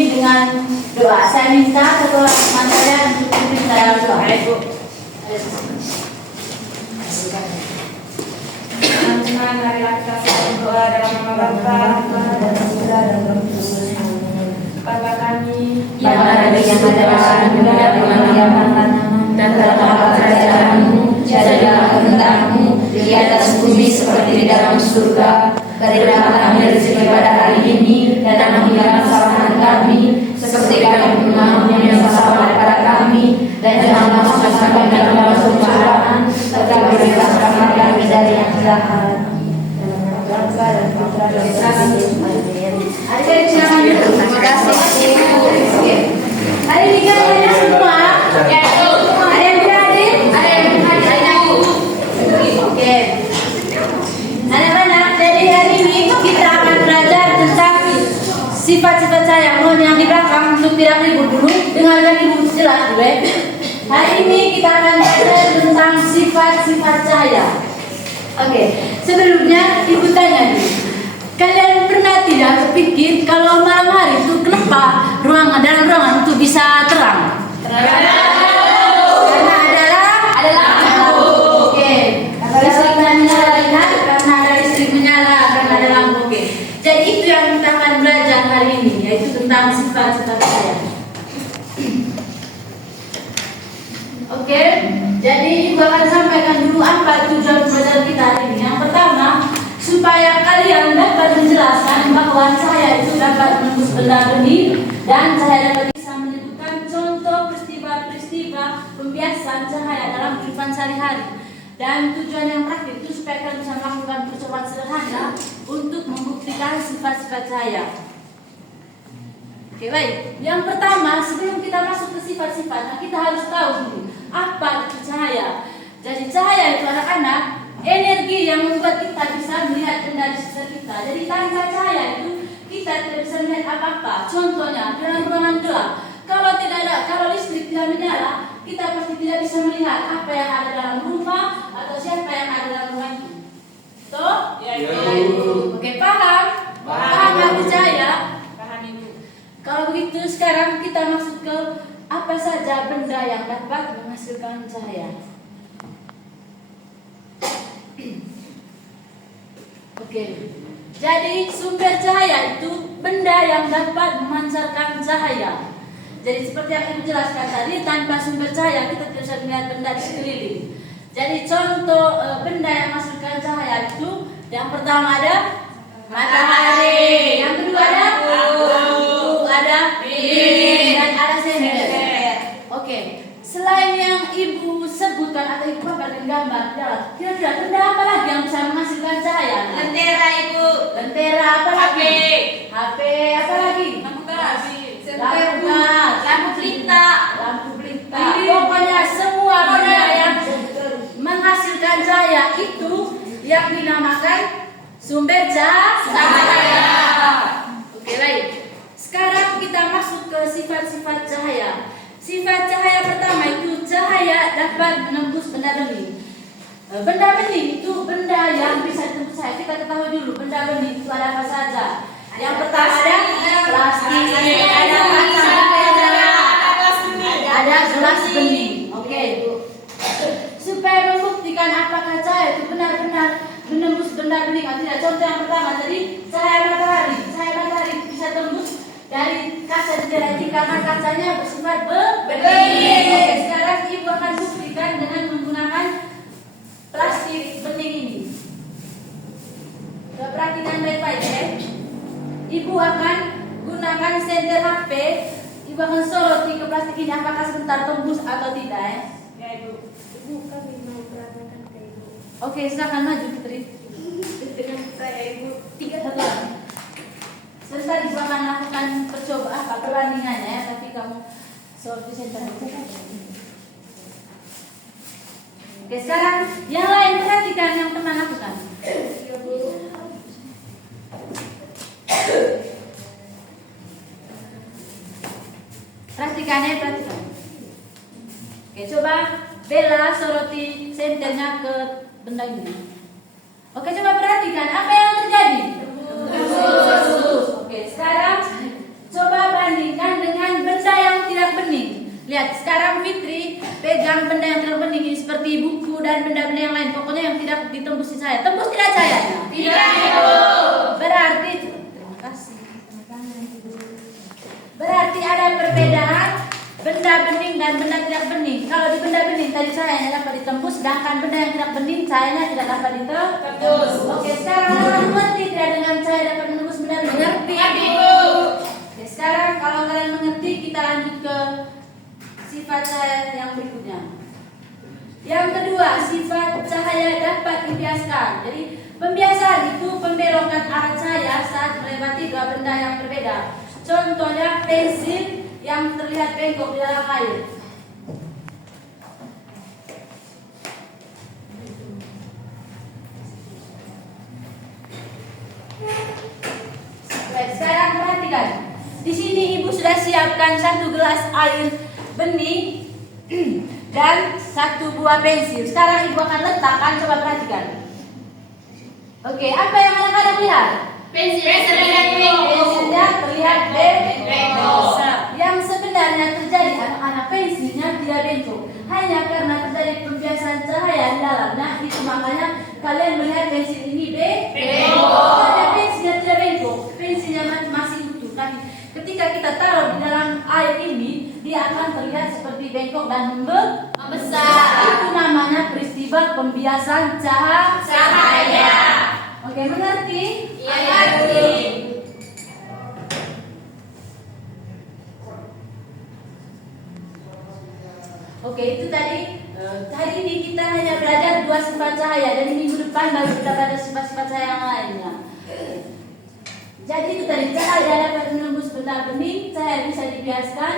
ini dengan doa. Saya minta ketua teman saya untuk pimpin saya doa. Ibu. Teman-teman, marilah kita selalu doa dalam nama Bapa, Putra, dan Roh Kudus. Bapa kami yang ada di surga, dimuliakan dan datanglah kerajaanmu, jadilah kehendak-Mu di atas bumi seperti di dalam surga. Berilah kami rezeki pada hari ini dan ampunilah kesalahan kami, seperti kami pun mengampuni yang salah kepada kami, dan janganlah masukkan kami dalam pencobaan, tetapi bebaskan kami dari yang jahat. Dalam nama Bapa dan Putra dan Roh Kudus. Adik-adik silakan duduk. Terima kasih. Hari ini kan ada semua. Ya, ada yang hadir? Ada yang hadir? Oke. Anak-anak, jadi hari ini kita akan belajar tentang sifat-sifat sayang. Mohon yang di belakang untuk tidak ribut dulu. Dengarkan ibu jelas dulu. Hari ini kita akan belajar tentang sifat-sifat sayang. Oke. Sebelumnya ibu tanya dulu. Kalian pernah tidak terpikir kalau malam hari itu kenapa dalam ruangan itu bisa terang? Karena ada lampu. Oke. Listrik menyala, karena ada listrik menyala, karena ada lampu. Oke. Jadi itu yang kita akan belajar hari ini, yaitu tentang sifat-sifat sayang. Oke. Jadi ibu akan sampaikan dulu apa tujuan belajar kita hari ini. Yang pertama, supaya kalian dapat menjelaskan bahwa cahaya itu dapat menembus benda benih dan cahaya dapat bisa menyebutkan contoh peristiwa-peristiwa pembiasaan cahaya dalam kehidupan sehari-hari. Dan tujuan yang terakhir itu supaya kalian bisa melakukan percobaan sederhana untuk membuktikan sifat-sifat cahaya. Oke, baik. Yang pertama, sebelum kita masuk ke sifat-sifatnya, kita harus tahu dulu apa itu cahaya. Jadi cahaya itu anak-anak energi yang membuat kita bisa melihat benda di sekitar kita. Jadi tanpa cahaya itu kita tidak bisa melihat apa-apa. Contohnya dalam ruangan gelap, kalau listrik tidak menyala, kita pasti tidak bisa melihat apa yang ada dalam rumah atau siapa yang ada dalam rumah itu. Toh? Ya, Ibu. Oke, paham? Paham arti cahaya? Paham, Ibu. Kalau begitu sekarang kita masuk ke apa saja benda yang dapat menghasilkan cahaya. Oke, jadi sumber cahaya itu benda yang dapat memancarkan cahaya. Jadi seperti yang Ibu jelaskan tadi, tanpa sumber cahaya kita tidak bisa melihat benda di sekeliling. Jadi contoh benda yang menghasilkan cahaya itu, yang pertama ada matahari, yang kedua ada lampu, ada lilin, dan ada senter. Oke, selain yang Ibu sebutkan atau Ibu paparkan gambar, kira-kira benda apa lagi yang bisa menghasilkan cahaya? Lentera, Ibu. Lentera, apa lagi? HP, apa lagi? Lampu gas. Lampu pelita. Pokoknya semua benda yang menghasilkan cahaya itu yang dinamakan sumber cahaya. Oke, baik. Sekarang kita masuk ke sifat-sifat cahaya. Sifat cahaya pertama itu cahaya dapat menembus benda benih. Benda benih itu benda yang bisa ditembus cahaya. Kita ketahui dulu benda benih itu ada apa saja. Yang pertama ada plastik, ada gelas benih. Oke, supaya membuktikan apakah cahaya itu benar-benar menembus benda benih atau tidak. Contoh yang pertama tadi cahaya matahari. Cahaya matahari bisa tembus dari kaca jendela karena kacanya bersifat benih. Oke, sekarang Ibu akan buktikan dengan menggunakan plastik bening ini. Perhatikan baik-baik ya. Ibu akan gunakan senter HP. Ibu akan soroti ke plastik ini apakah sebentar tembus atau tidak ya. Ya, Ibu. Ibu kami mau perhatikan ke Ibu. Oke, silakan maju Putri. Dengan saya, Ibu. 3-1. Sebentar Ibu akan lakukan percobaan perbandingannya ya, tapi kamu soroti senter. Oke, sekarang yang lain perhatikan yang teman lakukan. Perhatikan. Oke, coba Bella soroti senternya ke benda ini. Oke, coba perhatikan apa yang terjadi. Oke, sekarang coba bandingkan Lihat, sekarang Fitri pegang benda yang tidak bening ini seperti buku dan benda-benda yang lain. Pokoknya yang tidak ditembusi cahaya. Tembus tidak cahayanya? Tidak, Ibu. Berarti, terima kasih. Berarti ada perbedaan benda bening dan benda tidak bening. Kalau di benda bening tadi cahayanya dapat ditembus, sedangkan benda yang tidak bening cahayanya tidak dapat ditembus. Oke, sekarang kalian mengerti tidak dengan cahaya dapat menembus benda? Mengerti? Ibu. Oke, sekarang kalau kalian mengerti, kita lanjut ke sifat cahaya yang berikutnya. Yang kedua, sifat cahaya dapat dibiaskan. Jadi pembiasaan itu pembelokan arah cahaya saat melewati dua benda yang berbeda. Contohnya pensil yang terlihat bengkok di dalam air. Baik, sekarang perhatikan. Di sini ibu sudah siapkan satu gelas air bening dan satu buah pensil. Sekarang ibu akan letakkan, coba perhatikan. Oke, apa yang anak-anak lihat? Pensil terlihat bengkok. Pensilnya terlihat Bengkok. Yang sebenarnya terjadi anak-anak pensilnya tidak bengkok. Hanya karena terjadi pembiasaan cahaya di dalamnya, itu makanya kalian melihat pensil ini bengkok. Karena pensilnya tidak bengkok, pensilnya masih utuh. Tapi ketika kita taruh di dalam air ini, dia akan terlihat seperti bengkok dan membesar. Itu namanya peristiwa pembiasaan cahaya. Oke, mengerti? Iya, mengerti. Oke, itu tadi. Hari ini kita hanya belajar dua sifat cahaya, dan minggu depan baru kita belajar sifat-sifat cahaya yang lainnya. Jadi itu tadi, cahaya dapat menembus benda bening, cahaya bisa dibiaskan,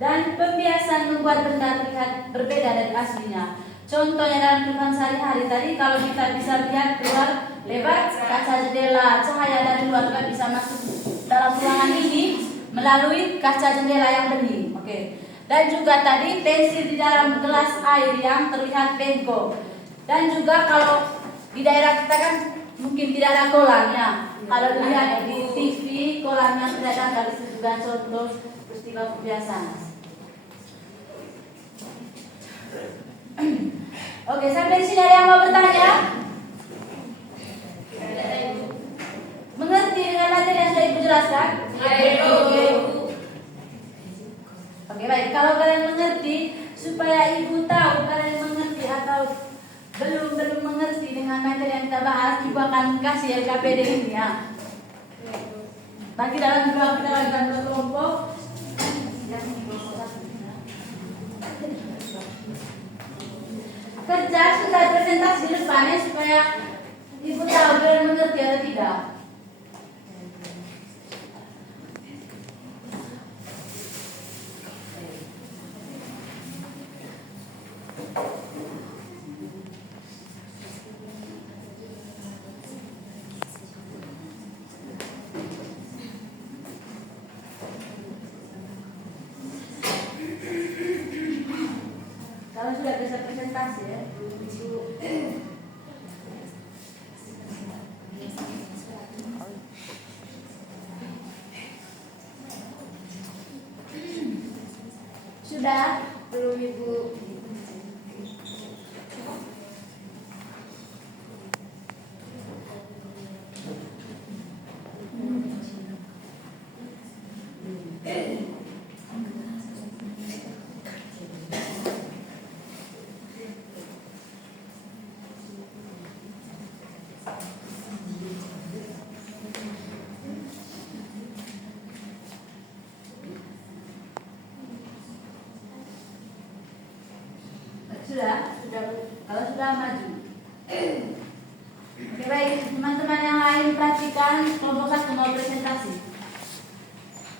dan pembiasaan membuat benda terlihat berbeda dari aslinya. Contohnya dalam kehidupan sehari-hari tadi, kalau kita bisa lihat keluar lewat kaca jendela, cahaya dari luar juga bisa masuk dalam ruangan ini melalui kaca jendela yang bening. Oke. Dan juga tadi pensil di dalam gelas air yang terlihat bengkok. Dan juga kalau di daerah kita kan mungkin tidak ada kolamnya. Kalau dilihat di TV kolamnya tidak ada, itu juga contoh peristiwa pembiasaan. Oke, sampai di sini ada yang mau bertanya? Mengerti dengan materi yang sudah Ibu jelaskan? Oke, baik. Kalau kalian mengerti, supaya Ibu tahu kalian mengerti atau belum mengerti dengan materi yang kita bahas, Ibu akan kasih LKPD ini ya. Bagi dalam kelompok, kita bagikan dua kelompok. Kerja sudah presentasi di depannya supaya Ibu tahu kalian mengerti atau tidak. Kalau sudah bisa presentasi ya, sudah belum Ibu? Sudah, kalau sudah maju. Oke, baik, teman-teman yang lain perhatikan kelompok 1 mau presentasi.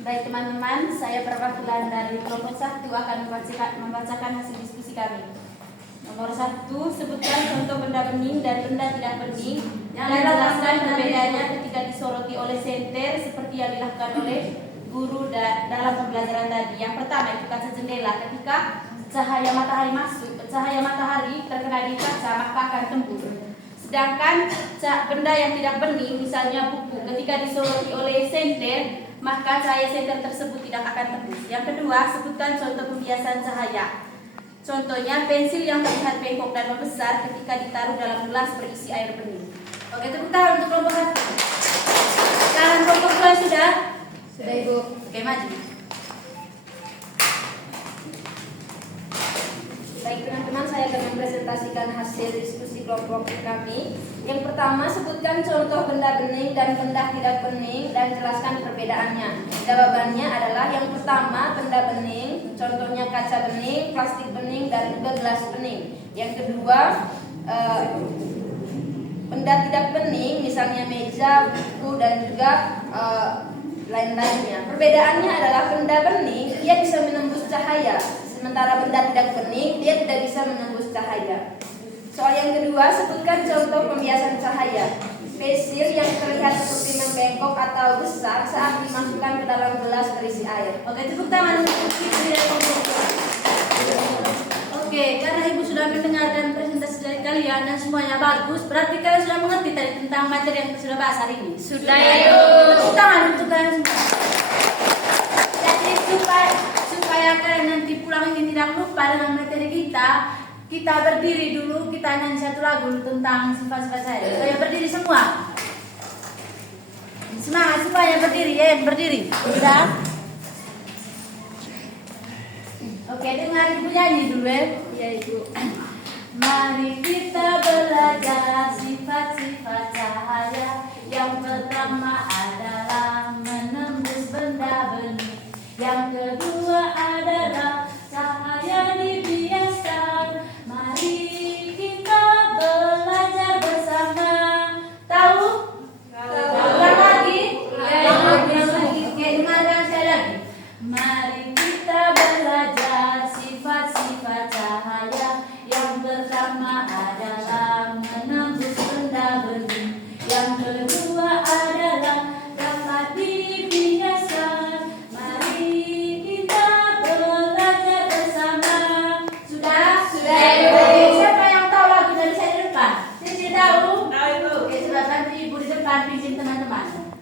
Baik teman-teman, saya perwakilan dari kelompok 1 akan membacakan hasil diskusi kami. Nomor 1, sebutkan contoh benda bening dan benda tidak bening yang dijelaskan perbedaannya ketika disoroti oleh senter seperti yang dilakukan oleh guru dalam pembelajaran tadi. Yang pertama itu kaca jendela, ketika cahaya matahari masuk, cahaya matahari terkena di kaca maka akan tembus. Sedangkan benda yang tidak bening, misalnya buku, ketika disoroti oleh senter maka cahaya senter tersebut tidak akan tembus. Yang kedua, sebutkan contoh pembiasan cahaya. Contohnya, pensil yang terlihat bengkok dan membesar ketika ditaruh dalam gelas berisi air bening. Oke, tepuk tangan untuk kelompok 1. Sekarang kelompok 2 sudah? Sudah Ibu. Oke, maju. Baik teman-teman, saya akan mempresentasikan hasil diskusi kelompok kami. Yang pertama, sebutkan contoh benda bening dan benda tidak bening dan jelaskan perbedaannya. Jawabannya adalah yang pertama, benda bening, contohnya kaca bening, plastik bening, dan juga gelas bening. Yang kedua, benda tidak bening, misalnya meja, buku, dan juga lain-lainnya. Perbedaannya adalah benda bening, dia bisa menembus cahaya. Sementara benda tidak bening, dia tidak bisa menembus cahaya. Soal yang kedua, sebutkan contoh pembiasan cahaya. Pensil yang terlihat seperti membengkok atau besar saat dimasukkan ke dalam gelas berisi air. Oke, tepuk tangan untuk Ibu dari kelompok 2. Oke, karena Ibu sudah mendengarkan presentasi dari kalian dan semuanya bagus, berarti kalian sudah mengerti tadi tentang materi yang kita sudah bahas hari ini. Sudah ya. Tepuk tangan untuk kalian semua. Jadi supaya kalian nanti pulang ini tidak lupa dengan materi kita berdiri dulu, kita nyanyi satu lagu tentang sifat-sifat saya. Saya berdiri semua. Semangat supaya berdiri ya, berdiri. Sudah? Oke, dengar Ibu nyanyi dulu ya. Ya Ibu. Mari kita belajar sifat-sifat cahaya. Yang pertama adalah menembus benda bening. Yang kedua adalah cahaya dibiaskan. Mari kita belajar bersama. Tahu? Ulang lagi? Ulang lagi. Oke, dengarkan sekali lagi. Mari kita belajar sifat-sifat cahaya. Yang pertama adalah menembus benda bening. Yang kedua adalah dapat dibiasakan. Mari kita belajar bersama. Sudah? Sudah, Ibu. Ibu. Siapa yang tahu lagu dari saya di depan? Sisi tahu? Tahu Ibu. Oke, sudah bantu Ibu di depan pimpin teman-teman.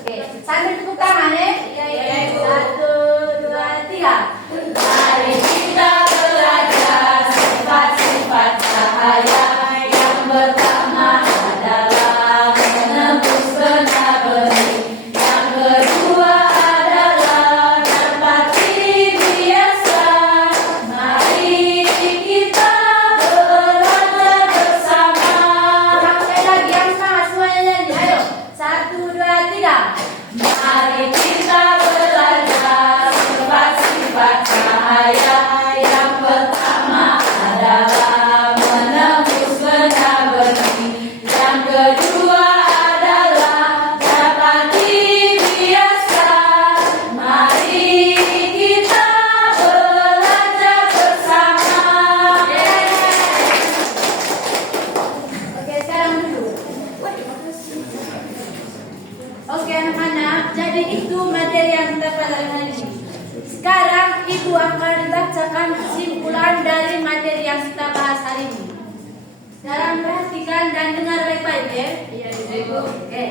Oke, sambil tepuk tangan ya. Iya, Ibu. 1, 2, 3. Mari kita belajar sifat-sifat cahaya. Yang pertama adalah menembus benda bening. Yang kedua adalah dapat dibiasakan. Mari kita belajar bersama. Ulang sekali lagi yang semangat semuanya nyanyi. Ayo, 1, 2, 3. Mari kita belajar sifat-sifat cahaya. Yang pertama adalah menembus benda bening. Yang kedua adalah dapat dibiasakan. Mari kita belajar bersama. Oke, sekarang dulu. Oke anak-anak, jadi itu materi yang kita pelajari hari ini. Sekarang Ibu akan bacakan kesimpulan dari materi yang kita bahas hari ini. Sekarang perhatikan dan dengar baik-baik ya. Iya Ibu. Oke.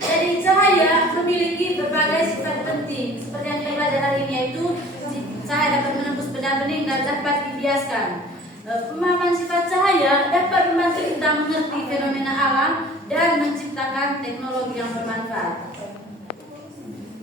Jadi cahaya memiliki berbagai sifat penting seperti yang kita belajar hari ini, yaitu cahaya dapat menembus benda bening dan dapat dibiaskan. Pemahaman sifat cahaya dapat membantu kita mengerti fenomena alam dan menciptakan teknologi yang bermanfaat.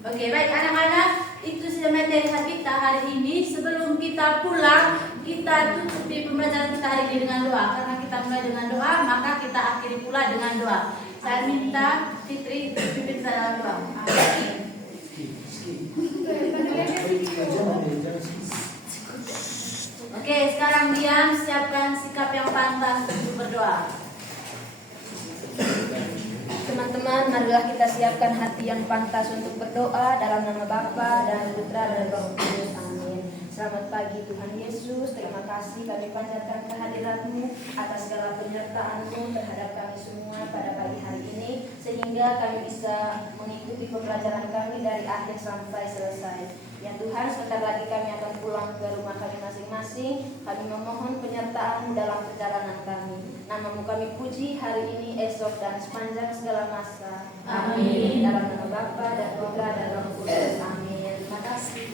Oke, baik anak-anak, itu sudah materi kita hari ini. Sebelum kita pulang, kita tutupi pembelajaran kita hari ini dengan doa. Karena kita mulai dengan doa, maka kita akhiri pula dengan doa. Saya minta Fitri pimpin kita dalam doa. Oke, sekarang diam, siapkan sikap yang pantas untuk berdoa. Teman-teman, marilah kita siapkan hati yang pantas untuk berdoa dalam nama Bapa dan Putra dan Roh Kudus. Amin. Selamat pagi Tuhan Yesus. Terima kasih kami panjatkan kehadiran-Mu atas segala penyertaan-Mu terhadap kami semua pada pagi hari ini, sehingga kami bisa mengikuti pembelajaran kami dari akhir sampai selesai. Ya Tuhan, sebentar lagi kami akan pulang ke rumah kami masing-masing. Kami memohon penyertaan-Mu dalam perjalanan kami. Namamu kami puji hari ini, esok, dan sepanjang segala masa. Amin. Dalam nama Bapa dan Putra dan Roh Kudus. Amin. Terima kasih.